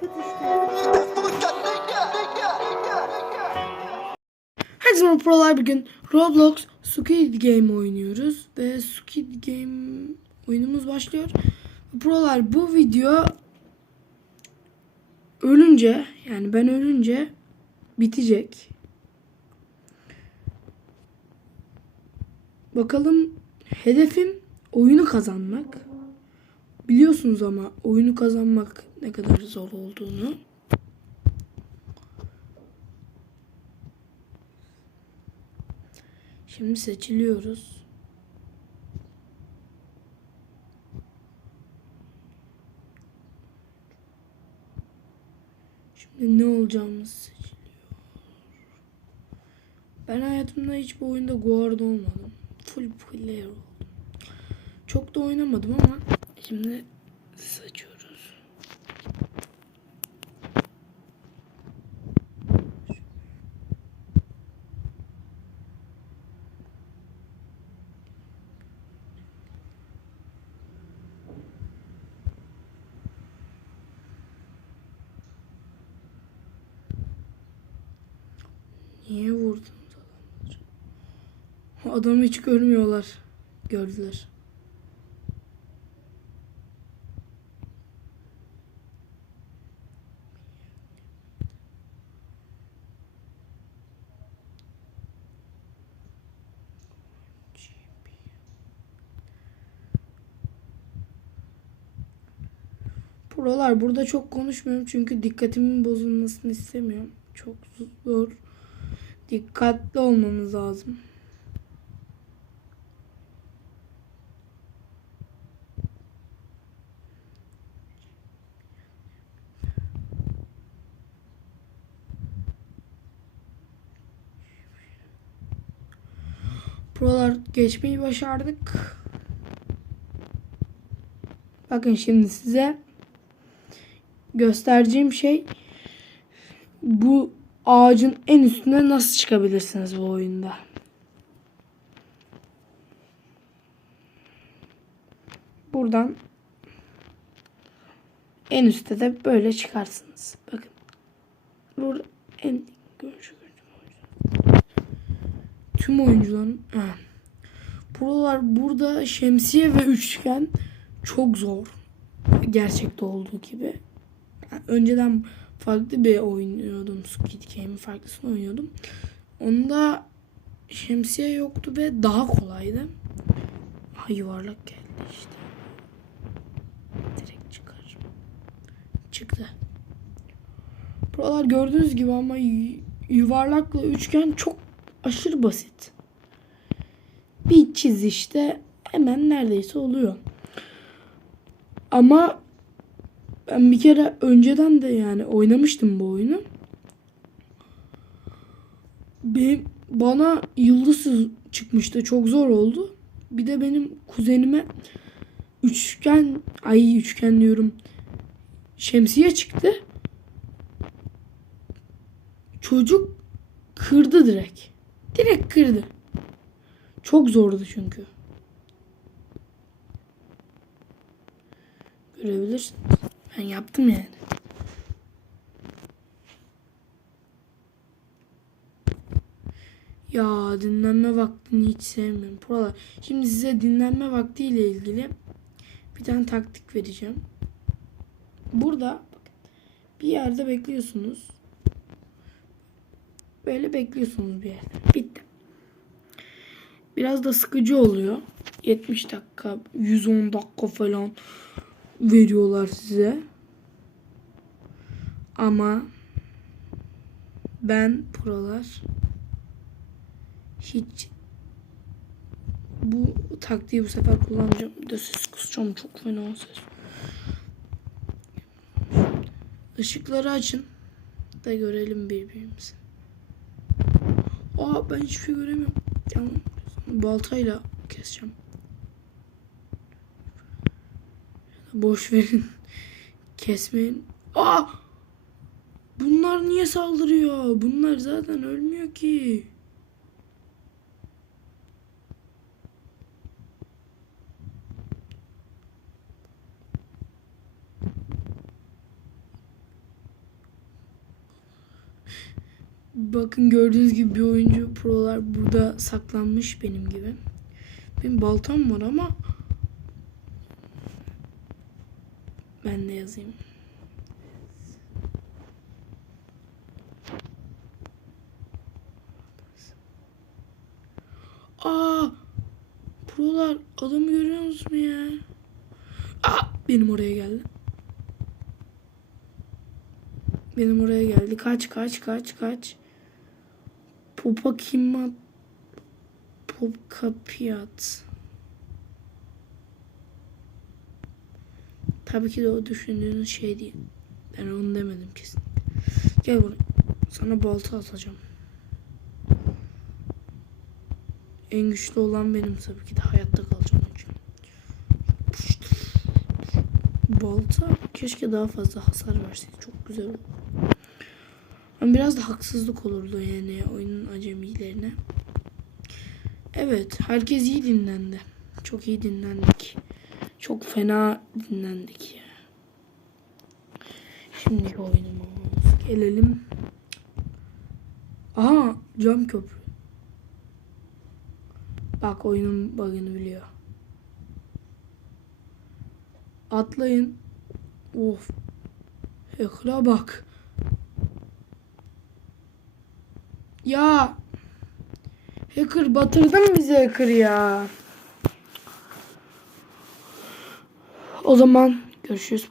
Kapat. Herkese merhaba prolar bugün Roblox Squid Game oynuyoruz ve Squid Game oyunumuz başlıyor. Prolar bu video ölünce yani ben ölünce bitecek. Bakalım hedefim oyunu kazanmak. Biliyorsunuz ama oyunu kazanmak ne kadar zor olduğunu. Şimdi seçiliyoruz. Şimdi ne olacağımız seçiliyor. Ben hayatımda hiç bu oyunda guard olmadım. Full player oldum. Çok da oynamadım ama şimdi seçiyoruz. Niye vurdunuz adamları? Adamı hiç görmüyorlar. Gördüler. Buralar burada çok konuşmuyorum çünkü dikkatimin bozulmasını istemiyorum. Çok zor. Dikkatli olmamız lazım. Buralar geçmeyi başardık. Bakın şimdi size göstereceğim şey bu ağacın en üstüne nasıl çıkabilirsiniz bu oyunda. Buradan en üstte de böyle çıkarsınız. Bakın. Burada en görüşü Tüm oyuncuların ha. Buralar burada şemsiye ve üçgen çok zor. Gerçekte olduğu gibi. Önceden farklı bir oynuyordum. Squid Game'in farklısını oynuyordum. Onda şemsiye yoktu ve daha kolaydı. Ha yuvarlak geldi işte. Direkt çıkar. Çıktı. Buralar gördüğünüz gibi ama yu- yuvarlakla üçgen çok aşırı basit. Bir çiz işte hemen neredeyse oluyor. Ama ben bir kere önceden de yani oynamıştım bu oyunu. Benim, bana yıldız çıkmıştı. Çok zor oldu. Bir de benim kuzenime üçgen, ay üçgen diyorum. Şemsiye çıktı. Çocuk kırdı direkt. Direkt kırdı. Çok zordu çünkü. Görebilirsiniz. Ben yaptım yani. Ya dinlenme vaktini hiç sevmiyorum. Buralar. Şimdi size dinlenme vaktiyle ilgili bir tane taktik vereceğim. Burada bir yerde bekliyorsunuz. Böyle bekliyorsunuz bir yerde. Bitti. Biraz da sıkıcı oluyor. 70 dakika, 110 dakika falan veriyorlar size. Ama ben prolar hiç bu taktiği bu sefer kullanacağım. Bir de ses kısacağım çok fena ses. Işıkları açın da görelim birbirimizi. Aa ben hiçbir şey göremiyorum. Tamam. Baltayla keseceğim. Boş verin. Kesmeyin. Aa! Bunlar niye saldırıyor? Bunlar zaten ölmüyor ki. Bakın gördüğünüz gibi bir oyuncu prolar burada saklanmış benim gibi. Benim baltam var ama ben de yazayım. Aa! Prolar adamı görüyor musun ya? Aa! Benim oraya geldi. Benim oraya geldi. Kaç kaç kaç kaç. Popa kimmat. Pop kapiyat. Tabii ki de o düşündüğünüz şey değil. Ben onu demedim kesin. Gel buraya. Sana balta atacağım. En güçlü olan benim tabii ki de hayatta kalacağım için. Balta keşke daha fazla hasar verseydi. Çok güzel olurdu. Ama biraz da haksızlık olurdu yani oyunun acemilerine. Evet, herkes iyi dinlendi. Çok iyi dinlendik. Çok fena dinlendik ya. Şimdi oyunumuz. Gelelim. Aha, cam köprü. Bak oyunun bug'ını biliyor. Atlayın. Of. Hekla bak. Ya. Hacker batırdın bizi hacker ya. O zaman görüşürüz.